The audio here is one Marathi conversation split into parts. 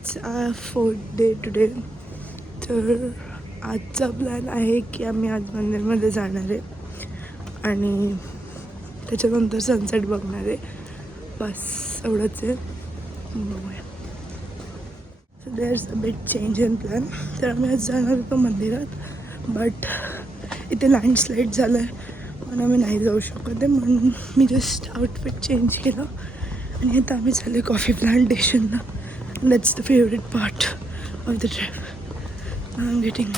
It's fourth day today. तर आजचा प्लॅन आहे की आम्ही आज मंदिरमध्ये जाणार आहे आणि त्याच्यानंतर सनसेट बघणार आहे. बस एवढंच आहे. बघूया. So there's a bit change in plan. तर आम्ही आज जाणार होतो मंदिरात, बट इथे लँडस्लाईड झालं आहे म्हणून आम्ही नाही जाऊ शकत आहे. म्हणून मी जस्ट आउटफिट चेंज केलं आणि आता आम्ही चालले कॉफी प्लांटेशनला. That's the favourite part of the trip. I am getting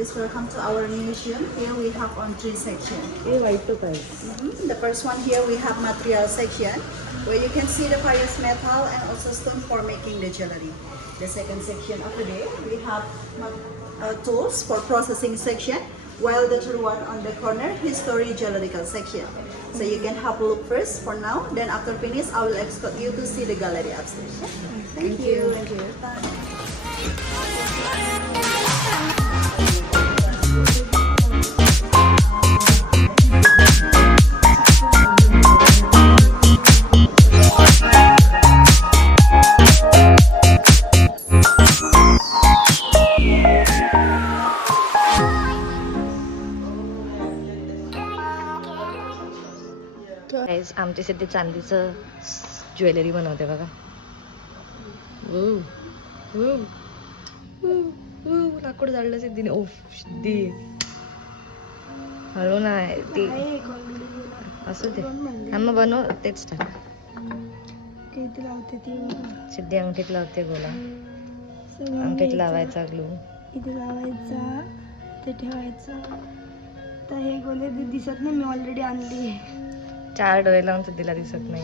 Please welcome to our museum. Here we have on three sections. The first one here we have material section, where you can see the various metal and also stone for making the jewelry. The second section of the day we have tools for processing section, while the third one on the corner history geological section. So you can have a look first for now. Then after finish, I will escort you to see the gallery upstairs. Thank you. Thank you. Guys आमची सिद्धी चांदीचं ज्वेलरी बनवते बघा. लाकूड जाळलं सिद्धीने. ओ सिद्धी हळू नाही ती असू दे. मग बनव तेच टाक. किती लावते ती सिद्धी अंगठीत लावते गोला. अंगठीत लावायचा ग्लू. इथे लावायचा, ते ठेवायचं. तर हे गोले दिसत नाही, मी ऑलरेडी आणली. 4 डोळे लावून सिद्धीला दिसत नाही.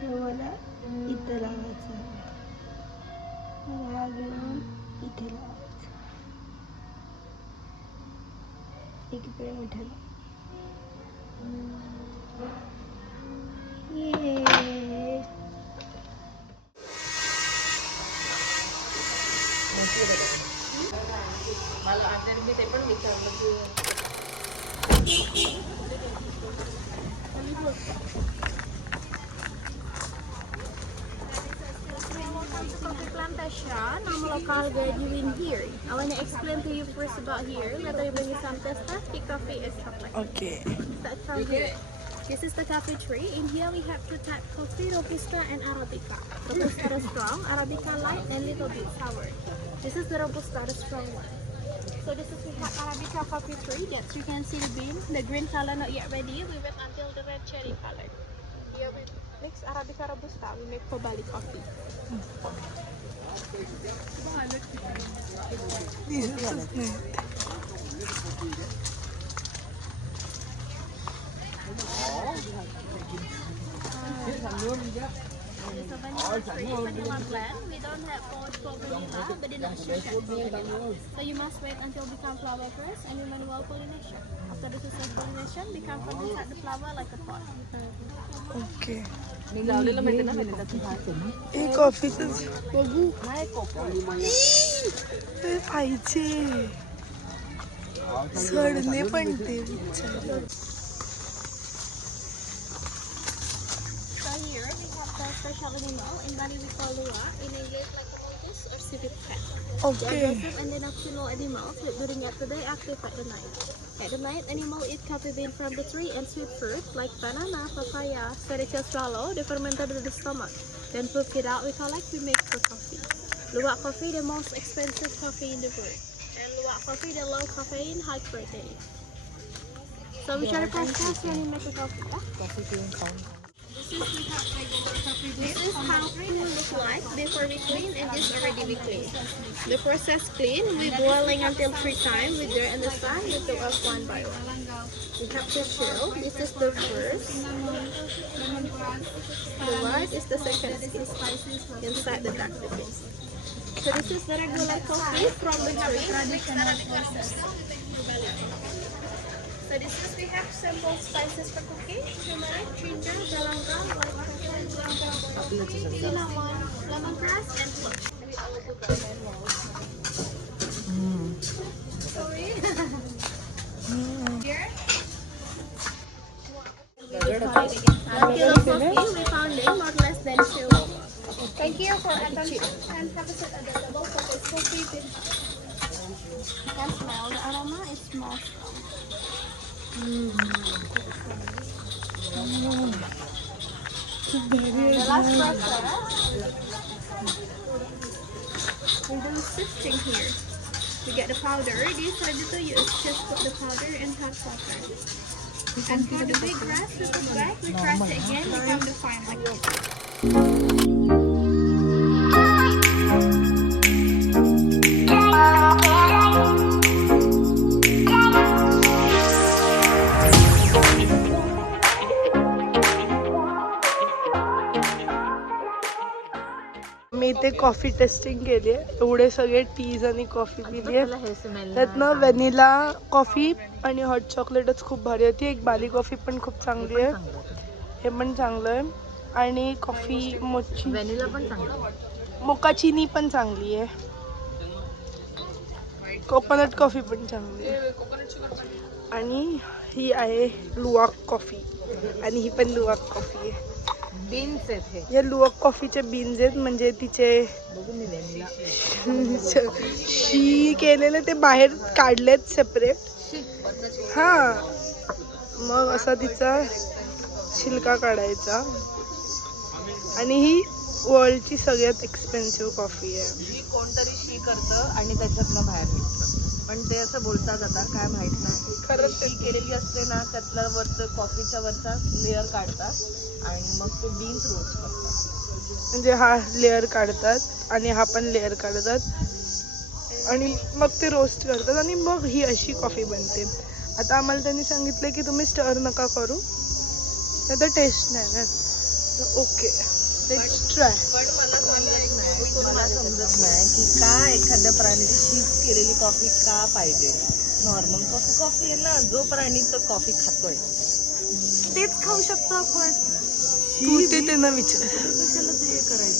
हे गोला इथे लावायचं, हा घेऊन इथे लावायचं. इकडे मोठ्याला. मला आता मी ते पण विचारलं की Coffee plantation, nama lokal Gadwin here. I want to explain to you first about here. Later you bring you some testa, tea, coffee, and chocolate. Okay. Start from here. This is the coffee tree. In here we have two types: coffee, robusta, and arabica. Robusta is strong, arabica light, and little bit sour. This is the robusta, the strong one. So this is we have arabica coffee tree. That you can see the bean, the green color not yet ready. We wait until the red cherry color. Here we mix arabica robusta. We make for Bali coffee. दिसतच नाही. So vanilla tree, vanilla blend. We don't have pouch for vanilla, but they not sugar for vanilla. So you must wait until become flower first and do manual pollination. After the success pollination, become from inside the flower like a pot. Okay. मी लावलेलं माहिती ना पहिल्यांदा. हे कॉफीच बघू. हे पाहिजे. सडले पण ते. So here we have the special animal. In Bali we call lua. In English like a mongoose or civet cat. The okay. aggressive and the nocturnal animals live during at the day, active at the night. At the night, animal eat coffee bean from the tree and sweet fruit like banana, papaya. So they just swallow, they fermented in the stomach. Then poop it out, we collect, we make for coffee. Luwak coffee, the most expensive coffee in the world. And luwak coffee, the low caffeine, high protein. So we shall process when you make a coffee. Coffee पिऊन खाऊन. This is how food look like before we clean, and this already we clean. The process clean, we boiling until 3 times. We dry in the sun, we took off one by one. We have to chill. This is the first. The white is the second skin inside the dark piece. So this is the regular coffee from the traditional process. So this is we have simple spices for cooking: turmeric, ginger, bawang brown, white pepper, cinnamon, lemongrass, and cloves. Sorry. Here. 1 kilo coffee, we found it not less than 2. Thank you for attention and have a set adaptable for this coffee. You can smell the aroma, it smells strong. The last process, we do sifting here. We get the powder, this ready to use, just put the powder in hot water. And for the big grass, we put back, we crush it again, we have the fine like this. मी इथे कॉफी टेस्टिंग केली आहे. एवढे सगळे टीज आणि कॉफी पिली आहे. त्यातनं व्हॅनिला कॉफी आणि हॉट चॉकलेटच खूप भारी होती. एक बाली कॉफी पण खूप चांगली आहे, हे पण चांगलं आहे. आणि कॉफी मोची व्हॅनिला पण चांगलं. मोकाचिनी पण चांगली आहे. कोकोनट कॉफी पण चांगली आहे. आणि ही आहे लुवाक कॉफी आणि ही पण लुवाक कॉफी आहे. बीन्स आहेत हे. या लुवाक कॉफीचे बीन्स आहेत, म्हणजे तिचे शी केलेले ते बाहेर काढलेत सेपरेट. हां, मग असा तिचा छिलका काढायचा. आणि ही वर्ल्डची सगळ्यात एक्सपेन्सिव्ह कॉफी आहे. कोणतरी शी करतं आणि त्याच्यातनं बाहेर निघतं, पण ते असं बोलतात आता काय माहित नाही. खरंच शी केलेली असते ना, त्यातलं वरचं कॉफीच्या वरचा लेअर काढतात आणि मग ते बीन्स रोस्ट करतात. म्हणजे हा लेअर काढतात आणि हा पण लेअर काढतात आणि मग ते रोस्ट करतात आणि मग ही अशी कॉफी बनते. आता आम्हाला त्यांनी सांगितलं की तुम्ही स्टर नका करू, नाही तर टेस्ट नाही ना. Okay, let's try. पण मला समजत नाही की का एखाद्या प्राणीची शीच केलेली कॉफी का पाहिजे. नॉर्मल कॉफी आहे ना, जो प्राणी तो कॉफी खातोय तेच खाऊ शकतो आपण. तू ते त्यांना विचार,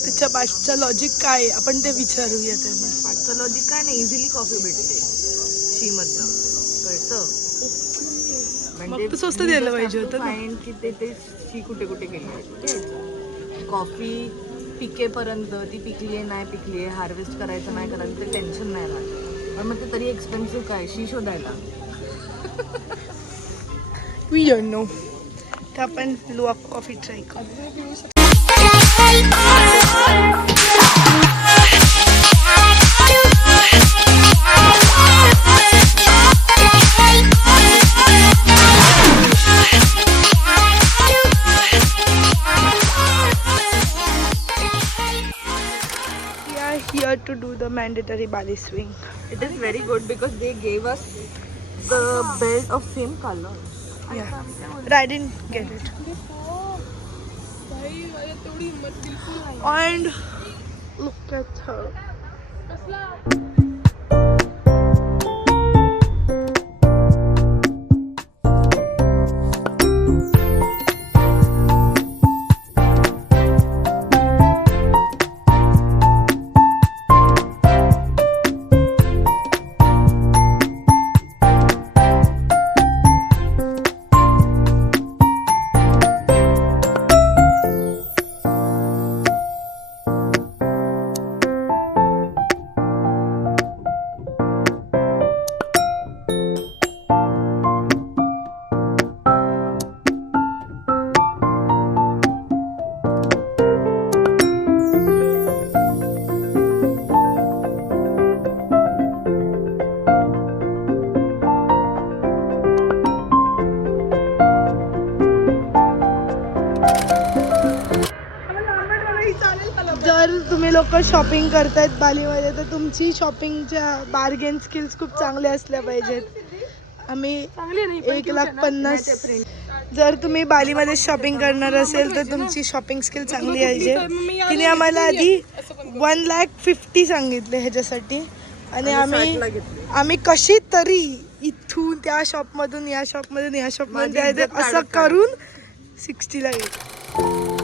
त्याच्या पाठच्या लॉजिक काय आहे आपण ते विचारूया त्यांना. पाठचं लॉजिक काय नाही, इझिली कॉफी भेटते शी मधनं, कळतं. मग तर स्वस्त द्यायला पाहिजे होतं ना. की ते शी कुठे कुठे केली आहे. कॉफी पिकेपर्यंत ती पिकली आहे नाही पिकली आहे, हार्वेस्ट करायचं नाही करायचं ते टेन्शन नाही राहत. पण मग ते तरी एक्सपेन्सिव्ह काय शी शोधायला. We don't know. तर आपण लुवाक कॉफी ट्राय करू. Here to do the mandatory Bali swing. It is very good because they gave us the belt of same color. Yeah, but I didn't get it. And look at her. तुम्ही लोक शॉपिंग करतायत बालीमध्ये तर तुमची शॉपिंगच्या बार्गेन स्किल्स खूप चांगल्या असल्या पाहिजेत. आम्ही 1,50,000 जर तुम्ही बालीमध्ये शॉपिंग करणार असेल तर तुमची शॉपिंग स्किल चांगली पाहिजे. तिने आम्हाला आधी 1,50,000 सांगितले ह्याच्यासाठी आणि आम्ही कशी तरी इथून त्या शॉपमधून या शॉपमधून या शॉपमधून असं करून 60ला गेलो.